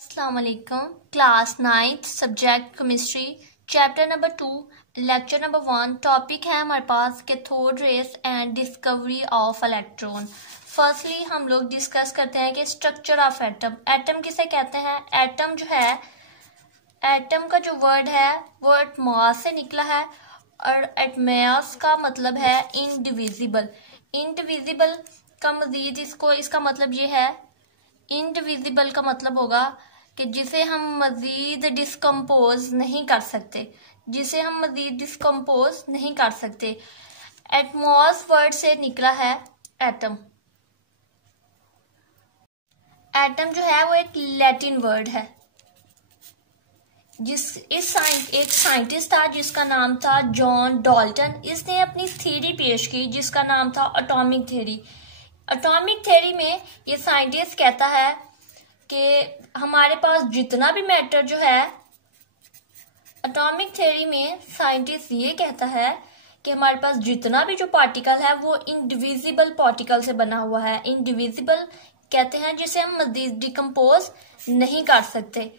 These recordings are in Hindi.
अस्सलाम वालेकुम। Class 9th subject chemistry, chapter number 2, lecture number 1। Topic है हमारे पास cathode rays and discovery of electron. Firstly हम लोग डिस्कस करते हैं कि स्ट्रक्चर ऑफ एटम। एटम किसे कहते हैं? एटम जो है, एटम का जो वर्ड है वो एटमॉस से निकला है और एटमॉस का मतलब है इनडिविजिबल। इनडिविजिबल का मजीद इसका मतलब ये है, इनडिविजिबल का मतलब होगा कि जिसे हम मजीद डिस्कम्पोज नहीं कर सकते, जिसे हम मजीद डिस्कम्पोज नहीं कर सकते। एटमॉस वर्ड से निकला है एटम। एटम जो है वो एक लैटिन वर्ड है। एक साइंटिस्ट था जिसका नाम था जॉन डाल्टन। इसने अपनी थ्योरी पेश की जिसका नाम था एटॉमिक थ्योरी। एटॉमिक थ्योरी में ये साइंटिस्ट कहता है कि हमारे पास जितना भी मैटर जो है, एटॉमिक थ्योरी में साइंटिस्ट ये कहता है कि हमारे पास जितना भी जो पार्टिकल है वो इंडिविजिबल पार्टिकल से बना हुआ है। इंडिविजिबल कहते हैं जिसे हम मजीद डिकम्पोज नहीं कर सकते,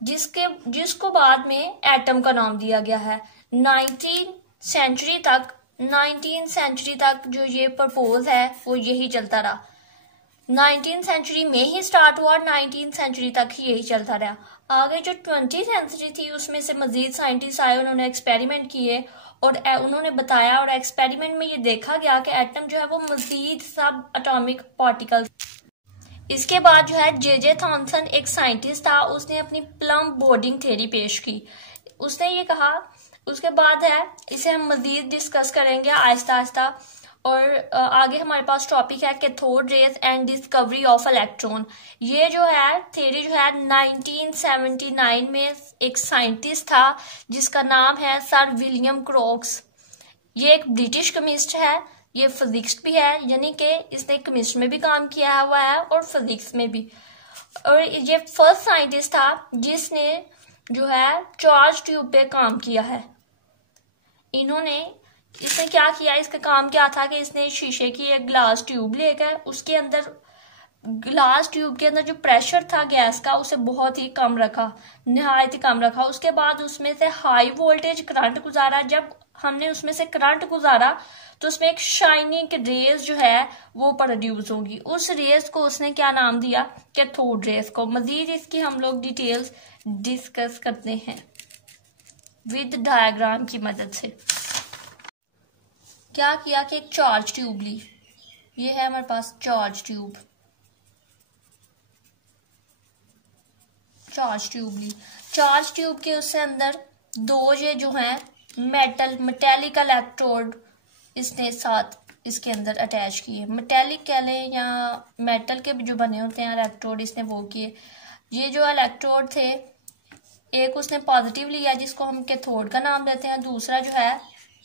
जिसको बाद में एटम का नाम दिया गया है। 19th सेंचुरी तक जो ये प्रपोज है वो यही चलता रहा। 19th सेंचुरी में ही स्टार्ट हुआ और 19th सेंचुरी तक ही यही चलता रहा। आगे जो 20th सेंचुरी थी उसमें से मजीद साइंटिस्ट आए, उन्होंने एक्सपेरिमेंट किए और उन्होंने बताया, और एक्सपेरिमेंट में ये देखा गया कि एटम जो है वो मजीद सब एटॉमिक पार्टिकल। इसके बाद जो है जे थॉमसन एक साइंटिस्ट था, उसने अपनी प्लम बोर्डिंग थ्योरी पेश की। उसने ये कहा, उसके बाद है इसे हम मजीद डिस्कस करेंगे आहिस्ता आहिस्ता। और आगे हमारे पास टॉपिक है cathode rays and discovery of electron. ये जो है थ्योरी जो है 1979 में एक साइंटिस्ट था जिसका नाम है सर विलियम क्रॉक्स। ये एक ब्रिटिश केमिस्ट है, ये फिजिक्स भी है, यानी कि इसने केमिस्ट्री में भी काम किया हुआ है और फिजिक्स में भी। और ये फर्स्ट साइंटिस्ट था जिसने जो है चार्ज ट्यूब पे काम किया है। इसने क्या किया, इसका काम क्या था कि इसने शीशे की एक ग्लास ट्यूब लेकर उसके अंदर, ग्लास ट्यूब के अंदर जो प्रेशर था गैस का उसे बहुत ही कम रखा, निहायत ही कम रखा। उसके बाद उसमें से हाई वोल्टेज करंट गुजारा। जब हमने उसमें से करंट गुजारा तो उसमें एक शाइनिंग रेज जो है वो प्रोड्यूस होगी। उस रेज को उसने क्या नाम दिया? कैथोड रेज को। मजीद इसकी हम लोग डिटेल्स डिस्कस करते हैं विद डायग्राम की मदद से। क्या किया कि एक चार्ज ट्यूब ली, ये है हमारे पास चार्ज ट्यूब ली। चार्ज ट्यूब के उससे अंदर दो ये जो है मेटेलिक इलेक्ट्रोड इसने साथ इसके अंदर अटैच किए। मेटेलिक कह लें या मेटल के जो बने होते हैं इलेक्ट्रोड, इसने वो किए। ये जो इलेक्ट्रोड थे, एक उसने पॉजिटिव लिया जिसको हम कैथोड का नाम देते हैं, दूसरा जो है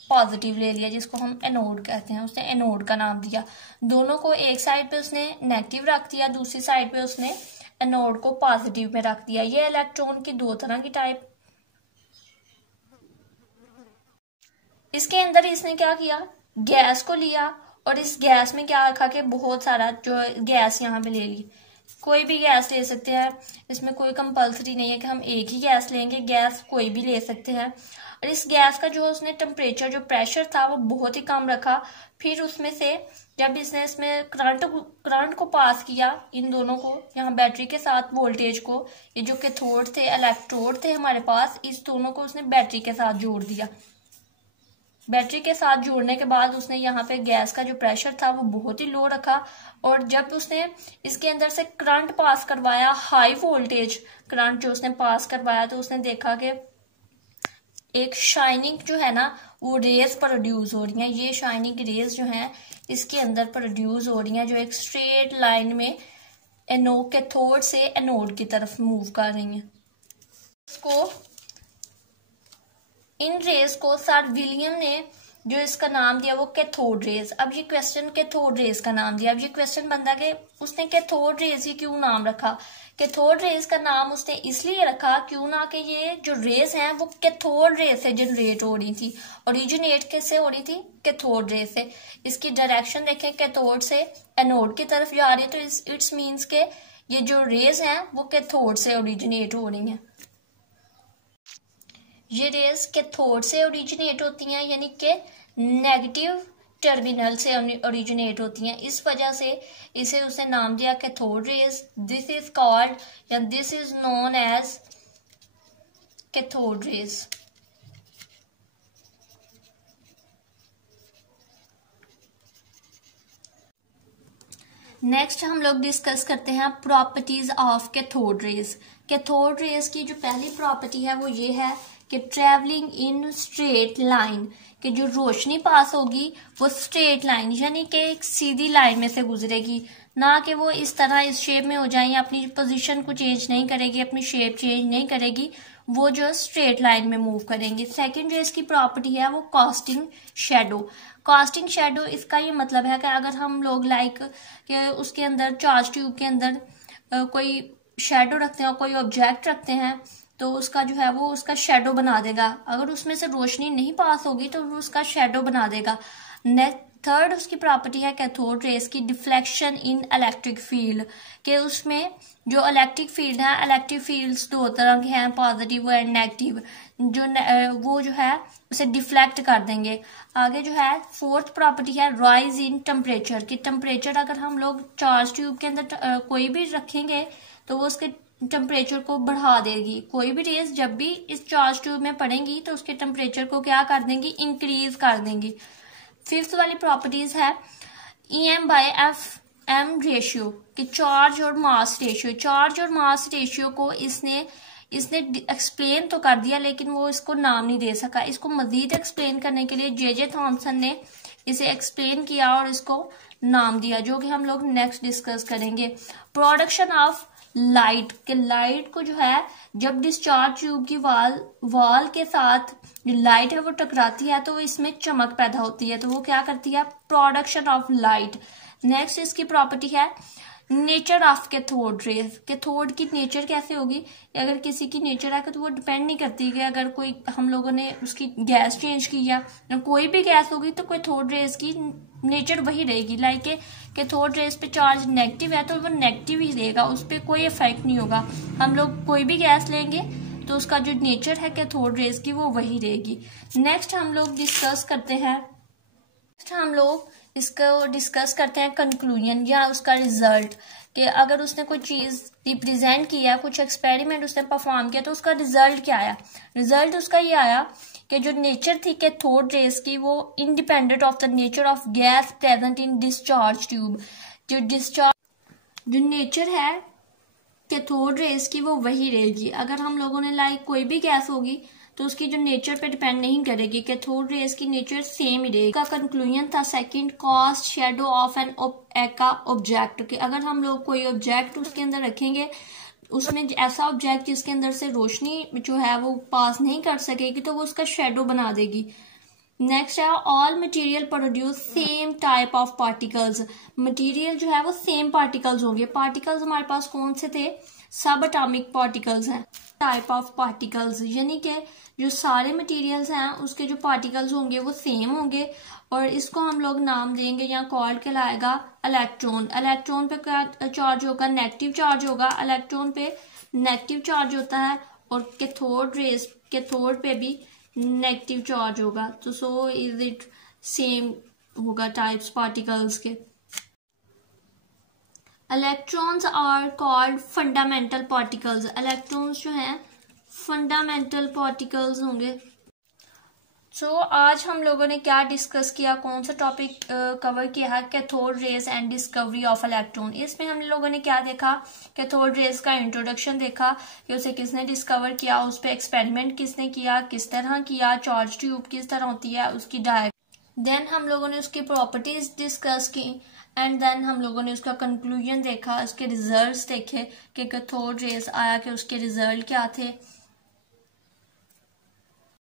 पॉजिटिव ले लिया जिसको हम एनोड कहते हैं, उसने एनोड का नाम दिया। दोनों को एक साइड पे उसने नेगेटिव रख दिया, दूसरी साइड पे उसने एनोड को पॉजिटिव में रख दिया। ये इलेक्ट्रॉन की दो तरह की टाइप। इसके अंदर इसने क्या किया, गैस को लिया और इस गैस में क्या रखा कि बहुत सारा जो गैस यहाँ पे ले ली। कोई भी गैस ले सकते हैं, इसमें कोई कंपल्सरी नहीं है कि हम एक ही गैस लेंगे, गैस कोई भी ले सकते हैं। और इस गैस का जो उसने टेम्परेचर, जो प्रेशर था वो बहुत ही कम रखा। फिर उसमें से जब इसने इसमें करंट को पास किया, इन दोनों को, यहाँ बैटरी के साथ वोल्टेज को, ये जो कैथोड थे, इलेक्ट्रोड थे हमारे पास, इस दोनों को उसने बैटरी के साथ जोड़ दिया। बैटरी के साथ जोड़ने के बाद उसने यहाँ पे गैस का जो प्रेशर था वो बहुत ही लो रखा। और जब उसने इसके अंदर से करंट पास करवाया, हाई वोल्टेज करंट जो उसने पास करवाया, तो उसने देखा कि एक शाइनिंग जो है ना वो रेज प्रोड्यूस हो रही हैं। ये शाइनिंग रेज जो हैं इसके अंदर प्रोड्यूस हो रही हैं, जो एक स्ट्रेट लाइन में कैथोड से एनोड की तरफ मूव कर रही हैं। इन रेज को सर विलियम ने जो इसका नाम दिया वो कैथोड रेज। अब ये क्वेश्चन कैथोड रेज का नाम दिया। अब ये क्वेश्चन बनता कि उसने कैथोड रेज ही क्यों नाम रखा? कैथोड रेज का नाम उसने इसलिए रखा क्यों ना कि ये जो रेज हैं वो कैथोड रेज से जनरेट हो रही थी। ओरिजिनेट कैसे हो रही थी? कैथोड रेज से। इसकी डायरेक्शन देखें, कैथोड से एनोड की तरफ जा रही है, तो इट्स मीन्स के ये जो रेज हैं वो कैथोड से ओरिजिनेट हो रही हैं। ये रेज कैथोड से ओरिजिनेट होती हैं, यानी कि नेगेटिव टर्मिनल से ओरिजिनेट होती हैं। इस वजह से इसे उसने नाम दिया cathode rays. This is called या this is known as cathode rays. Next हम लोग डिस्कस करते हैं properties of cathode rays. Cathode rays की जो पहली प्रॉपर्टी है वो ये है कि ट्रेवलिंग इन स्ट्रेट लाइन, कि जो रोशनी पास होगी वो स्ट्रेट लाइन यानी कि एक सीधी लाइन में से गुजरेगी, ना कि वो इस तरह इस शेप में हो जाए, अपनी पोजीशन को चेंज नहीं करेगी, अपनी शेप चेंज नहीं करेगी, वो जो स्ट्रेट लाइन में मूव करेंगे। सेकंड रेज की प्रॉपर्टी है वो कास्टिंग शेडो। कास्टिंग शेडो इसका ये मतलब है कि अगर हम लोग लाइक उसके अंदर चार्ज ट्यूब के अंदर कोई शेडो रखते हैं और कोई ऑब्जेक्ट रखते हैं तो उसका जो है वो उसका शेडो बना देगा। अगर उसमें से रोशनी नहीं पास होगी तो वो उसका शेडो बना देगा। थर्ड उसकी प्रॉपर्टी है कैथोड रेज की डिफ्लेक्शन इन इलेक्ट्रिक फील्ड, के उसमें जो इलेक्ट्रिक फील्ड है, इलेक्ट्रिक फील्ड्स दो तरह के हैं, पॉजिटिव एंड नेगेटिव, वो जो है उसे डिफ्लेक्ट कर देंगे। आगे जो है फोर्थ प्रॉपर्टी है राइज इन टेम्परेचर, कि टेम्परेचर अगर हम लोग चार्ज ट्यूब के अंदर कोई भी रखेंगे तो वो उसके टेम्परेचर को बढ़ा देगी। कोई भी रेज जब भी इस चार्ज ट्यूब में पड़ेंगी तो उसके टेम्परेचर को क्या कर देंगी, इंक्रीज कर देंगी। फिफ्थ वाली प्रॉपर्टीज है EM/FM रेशियो, कि चार्ज और मास रेशियो। चार्ज और मास रेशियो को इसने एक्सप्लेन तो कर दिया लेकिन वो इसको नाम नहीं दे सका। इसको मजीद एक्सप्लेन करने के लिए जे थॉमसन ने इसे एक्सप्लेन किया और इसको नाम दिया, जो कि हम लोग नेक्स्ट डिस्कस करेंगे। प्रोडक्शन ऑफ लाइट, के लाइट को जो है जब डिस्चार्ज ट्यूब की वाल के साथ जो लाइट है वो टकराती है तो वो इसमें चमक पैदा होती है, तो वो क्या करती है, प्रोडक्शन ऑफ लाइट। नेक्स्ट इसकी प्रॉपर्टी है nature of cathode rays. Cathode की नेचर कैसे होगी, अगर किसी की नेचर है तो वो डिपेंड नहीं करती कि अगर कोई हम लोगों ने उसकी गैस चेंज की या कोई भी गैस होगी तो कैथोड रेज की नेचर वही रहेगी। लाइक कैथोड रेज पे चार्ज नेगेटिव है तो वो नेगेटिव ही रहेगा, उस पर कोई इफेक्ट नहीं होगा। हम लोग कोई भी गैस लेंगे तो उसका जो नेचर है कैथोड रेज की वो वही रहेगी। नेक्स्ट हम लोग डिस्कस करते हैं कंक्लूजन या उसका रिजल्ट, कि अगर उसने कोई चीज रिप्रेजेंट किया, कुछ एक्सपेरिमेंट उसने परफॉर्म किया तो उसका रिजल्ट क्या आया। रिजल्ट उसका ये आया कि जो नेचर थी कैथोड रेज की वो independent of the nature of gas present in discharge tube. जो नेचर है कैथोड रेज की वो वही रहेगी। अगर हम लोगों ने लाइक कोई भी गैस होगी तो उसकी जो नेचर पे डिपेंड नहीं करेगी, कैथोड रेज की नेचर सेम ही रहेगी। का कंक्लूजन था second, cast shadow of an object, कि अगर हम लोग कोई ऑब्जेक्ट उसके अंदर रखेंगे, उसमें ऐसा ऑब्जेक्ट जिसके अंदर से रोशनी जो है वो पास नहीं कर सकेगी तो वो उसका शेडो बना देगी। नेक्स्ट है all material produce same type of particles. Material जो है वो सेम पार्टिकल्स होंगे। पार्टिकल्स हमारे पास कौन से थे, सब एटॉमिक पार्टिकल्स हैं। टाइप ऑफ पार्टिकल्स यानी कि जो सारे मटेरियल्स हैं उसके जो पार्टिकल्स होंगे वो सेम होंगे और इसको हम लोग नाम देंगे या कॉल्ड कहलाएगा इलेक्ट्रॉन। इलेक्ट्रॉन पे क्या चार्ज होगा, नेगेटिव चार्ज होगा। इलेक्ट्रॉन पे नेगेटिव चार्ज होता है और कैथोड पे भी नेगेटिव चार्ज होगा। तो सो इज इट सेम होगा टाइप्स पार्टिकल्स के। Electrons are called fundamental particles. Electrons जो हैं फंडामेंटल पार्टिकल्स होंगे। सो आज हम लोगों ने क्या डिस्कस किया, कौन सा टॉपिक कवर किया है, cathode rays and discovery of electron. इसमें हम लोगों ने क्या देखा, कैथोड रेज का इंट्रोडक्शन देखा कि उसे किसने डिस्कवर किया, उस पर एक्सपेरिमेंट किसने किया, किस तरह किया, चार्ज ट्यूब किस तरह होती है, उसकी डायग्राम। देन हम लोगों ने उसकी प्रॉपर्टीज डिस्कस की एंड देन हम लोगों ने उसका कंक्लूजन देखा, उसके रिजल्ट्स देखे कि कैथोड रेज आया कि उसके रिजल्ट क्या थे।